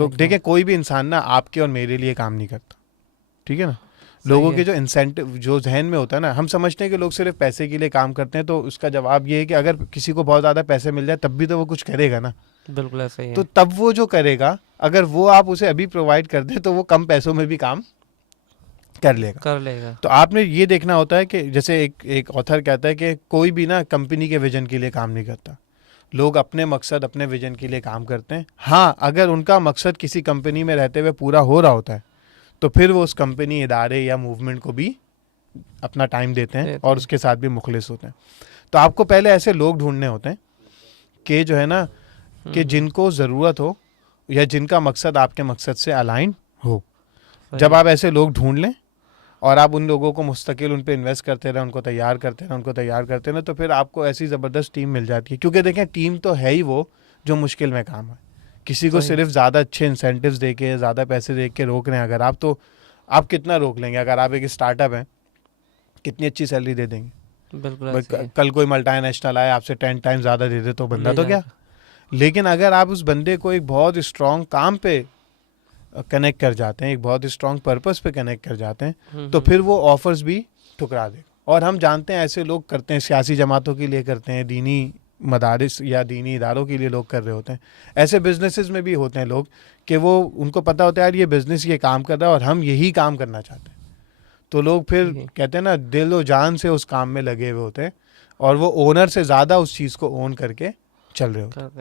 तो देखिए कोई भी इंसान ना आपके और मेरे लिए काम नहीं करता, ठीक है ना। लोगों के जो इंसेंटिव जो जहन में होता है ना, हम समझते हैं कि लोग सिर्फ पैसे के लिए काम करते हैं, तो उसका जवाब ये है कि अगर किसी को बहुत ज़्यादा पैसे मिल जाए तब भी तो वो कुछ करेगा ना। बिल्कुल ऐसा ही तो है। तब वो जो करेगा, अगर वो आप उसे अभी प्रोवाइड कर दे तो वो कम पैसों में भी काम कर लेगा। कर लेगा। तो आपने ये देखना होता है कि जैसे एक एक ऑथर कहता है कि कोई भी ना कंपनी के विजन के लिए काम नहीं करता, लोग अपने मकसद अपने विजन के लिए काम करते हैं। हाँ, अगर उनका मकसद किसी कंपनी में रहते हुए पूरा हो रहा होता है तो फिर वो उस कंपनी, इदारे या मूवमेंट को भी अपना टाइम देते हैं और उसके साथ भी मुखलिस होते हैं। तो आपको पहले ऐसे लोग ढूंढने होते हैं कि जो है ना, कि जिनको ज़रूरत हो या जिनका मकसद आपके मकसद से अलाइन हो। जब आप ऐसे लोग ढूंढ लें और आप उन लोगों को मुस्तकिल उन पे इन्वेस्ट करते रहें, उनको तैयार करते रहें, तो फिर आपको ऐसी ज़बरदस्त टीम मिल जाती है। क्योंकि देखें, टीम तो है ही वो जो मुश्किल में काम है। किसी को सिर्फ ज़्यादा अच्छे इंसेंटिव्स दे के, ज़्यादा पैसे दे के रोक रहे हैं अगर आप, तो आप कितना रोक लेंगे। अगर आप एक स्टार्टअप हैं, कितनी अच्छी सैलरी दे देंगे। बिल्कुल कल कोई मल्टीनेशनल आए आपसे 10 टाइम ज़्यादा दे दे तो बंदा तो क्या। लेकिन अगर आप उस बंदे को एक बहुत स्ट्रॉन्ग काम पे कनेक्ट कर जाते हैं, एक बहुत स्ट्रॉन्ग पर्पस पे कनेक्ट कर जाते हैं, तो फिर वो ऑफर्स भी ठुकरा देगा। और हम जानते हैं ऐसे लोग करते हैं, सियासी जमातों के लिए करते हैं, दीनी मदारिस या दीनी इदारों के लिए लोग कर रहे होते हैं। ऐसे बिजनेसेस में भी होते हैं लोग कि वो, उनको पता होता है यार ये बिजनेस ये काम कर रहा है और हम यही काम करना चाहते हैं। तो लोग फिर कहते हैं ना, दिल और जान से उस काम में लगे हुए होते हैं और वो ओनर से ज़्यादा उस चीज़ को ओन करके चल रहे होते हैं।